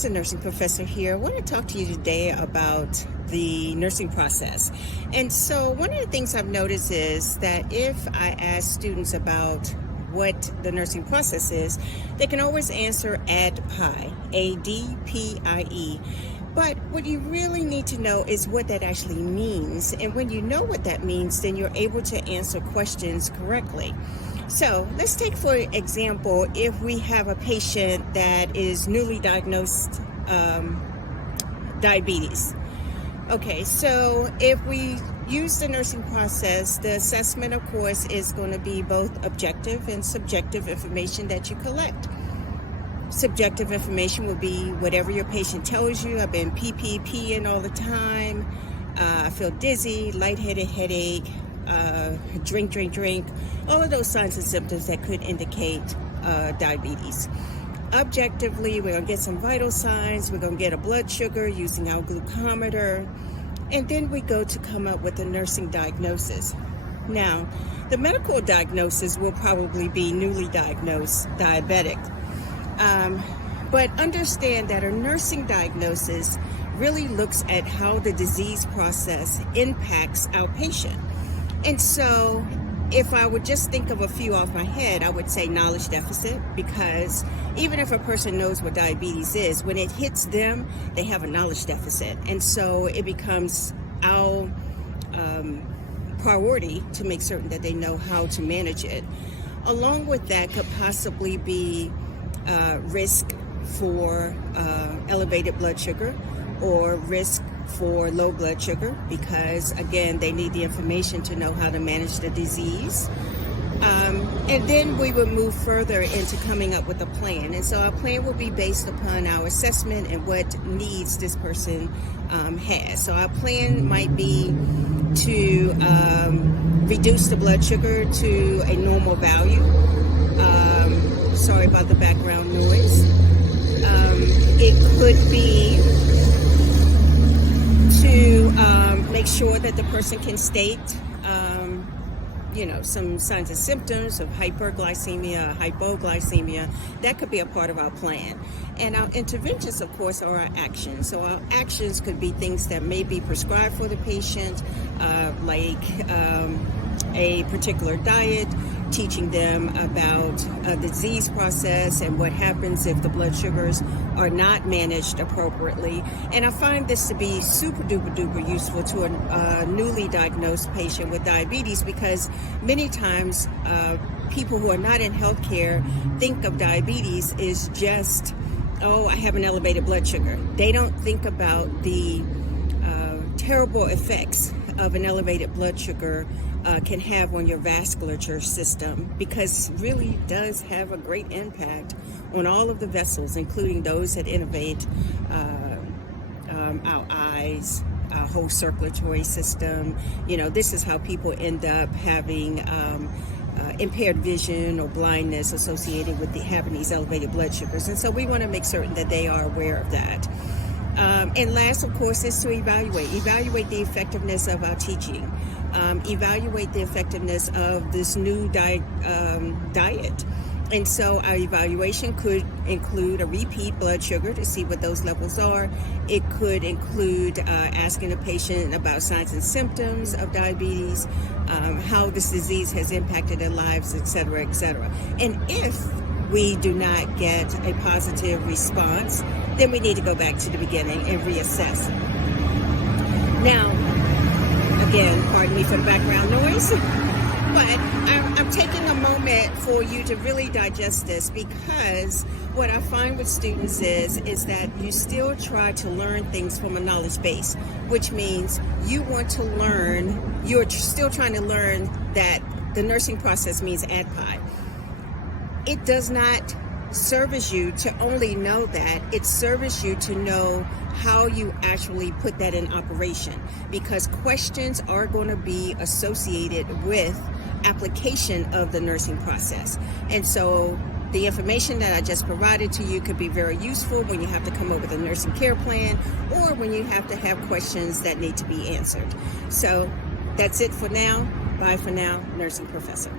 it's a nursing professor here. I want to talk to you today about the nursing process. And so one of the things I've noticed is that if I ask students about what the nursing process is, they can always answer ADPIE, ADPIE. But what you really need to know is what that actually means. And when you know what that means, then you're able to answer questions correctly. So let's take, for example, if we have a patient that is newly diagnosed diabetes. Okay, so if we use the nursing process, the assessment, of course, is going to be both objective and subjective information that you collect. Subjective information will be whatever your patient tells you. I've been peeing all the time. I feel dizzy, lightheaded, headache, drink. All of those signs and symptoms that could indicate diabetes. Objectively, we're going to get some vital signs. We're going to get a blood sugar using our glucometer. And then we go to come up with a nursing diagnosis. Now, the medical diagnosis will probably be newly diagnosed diabetic. But understand that a nursing diagnosis really looks at how the disease process impacts our patient. And so if I would just think of a few off my head, I would say knowledge deficit, because even if a person knows what diabetes is, when it hits them, they have a knowledge deficit. And so it becomes our priority to make certain that they know how to manage it. Along with that could possibly be risk for elevated blood sugar or risk for low blood sugar, because again, they need the information to know how to manage the disease. And then we would move further into coming up with a plan. And so our plan will be based upon our assessment and what needs this person has. So our plan might be to reduce the blood sugar to a normal value. Sorry about the background noise. It could be to make sure that the person can state, some signs and symptoms of hyperglycemia, hypoglycemia. That could be a part of our plan. And our interventions, of course, are our actions. So our actions could be things that may be prescribed for the patient, like a particular diet, teaching them about a disease process and what happens if the blood sugars are not managed appropriately. And I find this to be super duper useful to a newly diagnosed patient with diabetes, because many times people who are not in healthcare think of diabetes is just, oh, I have an elevated blood sugar. They don't think about the terrible effects of an elevated blood sugar can have on your vasculature system, because it really does have a great impact on all of the vessels, including those that innervate our eyes, our whole circulatory system. This is how people end up having impaired vision or blindness associated with having these elevated blood sugars. And so we want to make certain that they are aware of that. And last, of course, is to evaluate the effectiveness of our teaching, evaluate the effectiveness of this new diet. And so our evaluation could include a repeat blood sugar to see what those levels are. It could include asking a patient about signs and symptoms of diabetes, how this disease has impacted their lives, et cetera, et cetera. And if we do not get a positive response, then we need to go back to the beginning and reassess. Now, again, pardon me for the background noise, but I'm taking a moment for you to really digest this, because what I find with students is that you still try to learn things from a knowledge base, which means you're still trying to learn that the nursing process means ADPIE. It does not service you to only know that. It serves you to know how you actually put that in operation, because questions are going to be associated with application of the nursing process. And so the information that I just provided to you could be very useful when you have to come up with a nursing care plan, or when you have to have questions that need to be answered. So that's it for now. Bye for now, nursing professor.